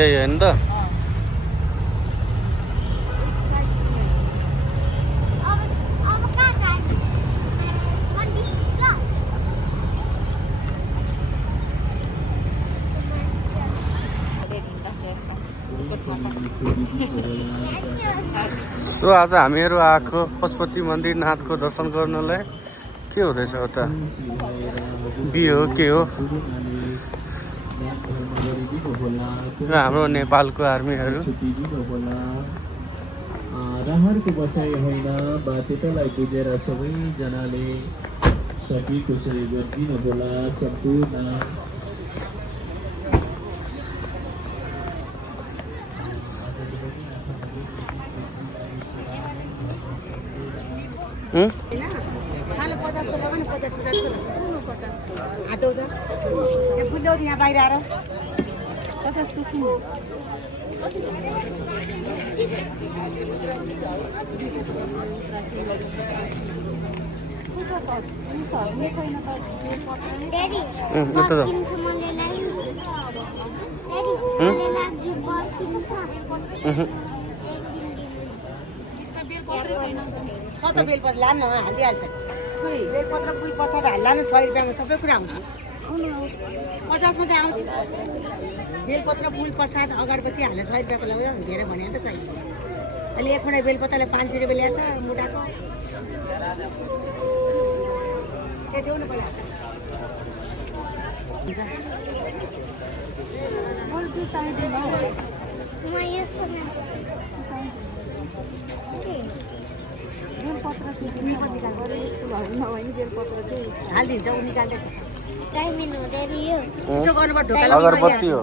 यही होइन त सो आज हामीहरू आएको पशुपति मन्दिरनाथको दर्शन गर्नलाई के हुँदैछ उता बिहे हो के हो र हाम्रो नेपालको आर्मीहरू राहरको बसाइ होइन बाध्यतालाई बुझेर सबैजनाले सकेको सहयोग गरिदिनु होला सम्पूर्ण बेलपत्र लानु हालिहाल्छ बेलपत्र पुल प्रसाद हाल्ला न 100 रुपियाँमा सबै कुरा हुन्छ 50 मात्रै आउँछ बेलपत्र फुल प्रसाद अगरबत्ती हालेर 100 रुपियाँको लगाउँदा धेरै भने त सही अहिले एक खडा बेलपत्रले 500 रुपियाँ ल्याएछ मुटाको के देउनु पर्यो बेलपत्र चाहिँ हालिदिन्छ ऊ निकाल्दै अगरबत्ती हो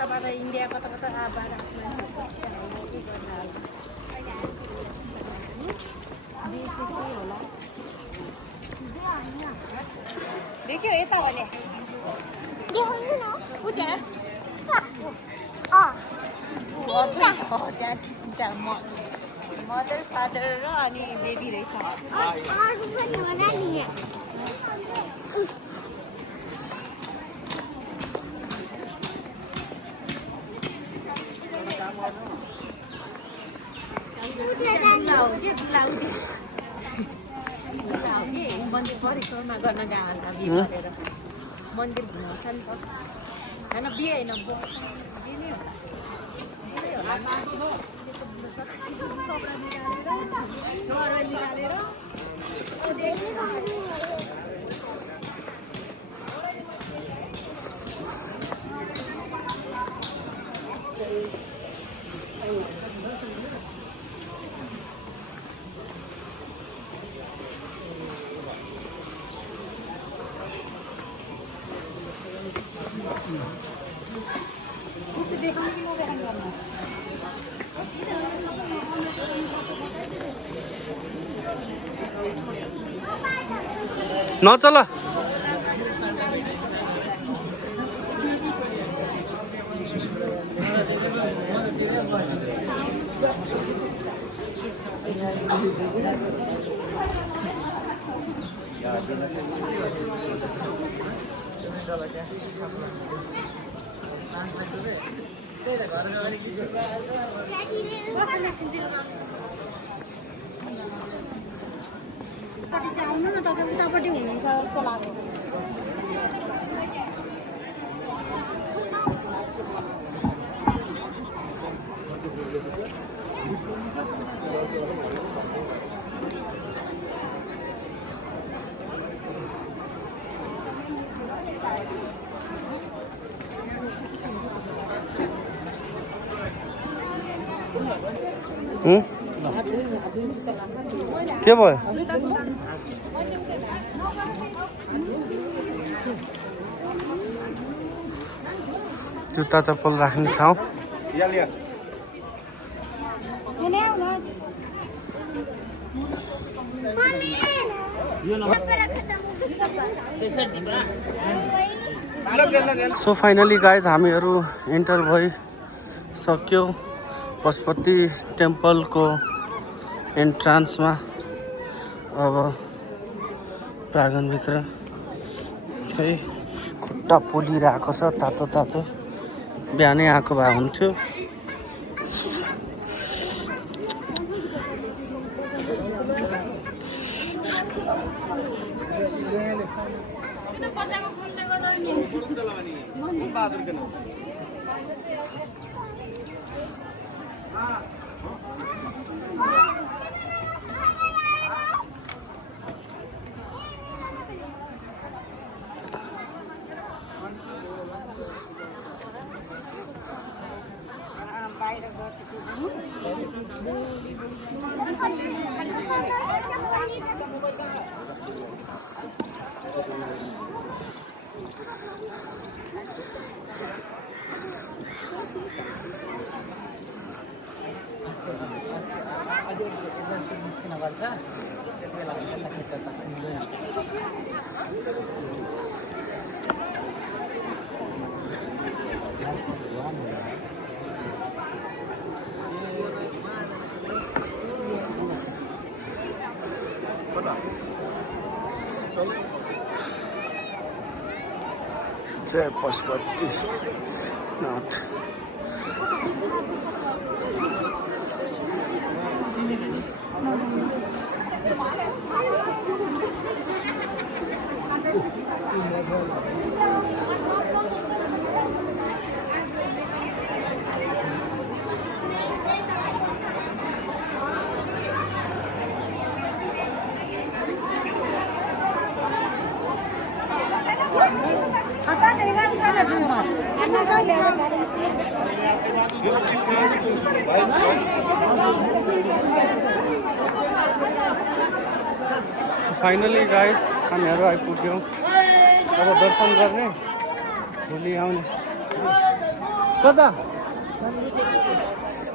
कता इन्डिया कता देखियो यता भने मदर फादर र अनि बेबी रहेछ मन्दिर परिक्रमा गर्न गएको बिहे गरेर मन्दिर घुमाउँछ नि त होइन बिहे होइन नचल आउनु न तपाईँ उतापट्टि हुनुहुन्छ जस्तो लाग्यो के भयो जुत्ता चप्पल राख्ने ठाउँ सो फाइनली गाइज हामीहरू इन्टर भइसक्यो पशुपति टेम्पलको एन्ट्रान्समा। अब प्राङ्गणभित्र खै खुट्टा पोलिरहेको छ, तातो तातो। बिहानै आएको भए हुन्थ्यो। जय पशुपतिनाथ। फाइनली गाइस हामीहरू आइपुग्यौँ। अब दर्शन गर्ने, भोलि आउने। कता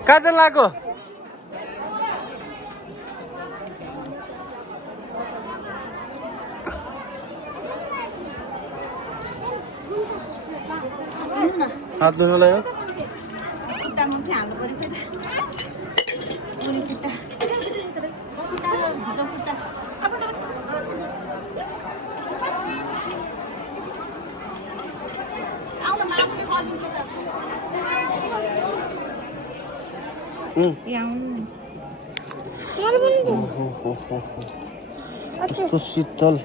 कहाँ चाहिँ लाग्यो? हात धुनुलाई हो। कस्तो शीतल।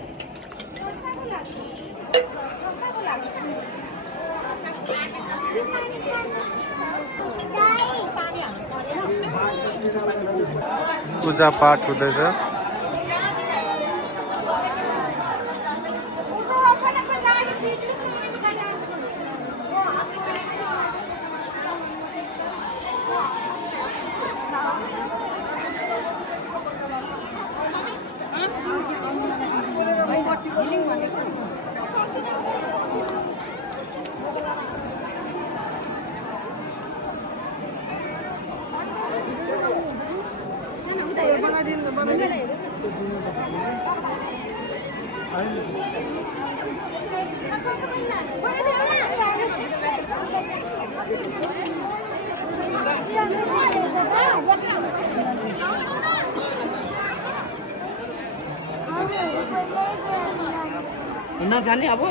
पूजा पाठ हुँदैछ। नजाने अब